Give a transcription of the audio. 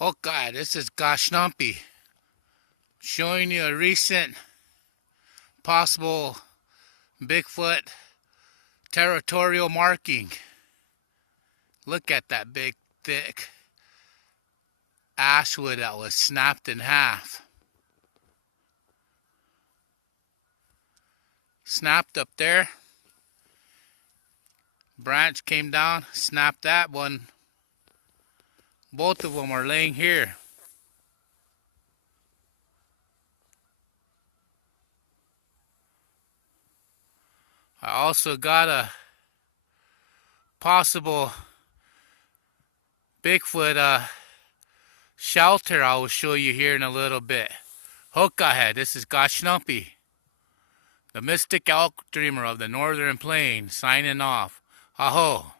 Okay, this is Kashnapi showing you a recent possible Bigfoot territorial marking. Look at that big, thick ashwood that was snapped in half. Snapped up there. Branch came down, snapped that one. Both of them are laying here. I also got a possible Bigfoot shelter I will show you here in a little bit. Hook ahead, this is Kashnapi, the mystic elk dreamer of the northern plains, signing off. Aho.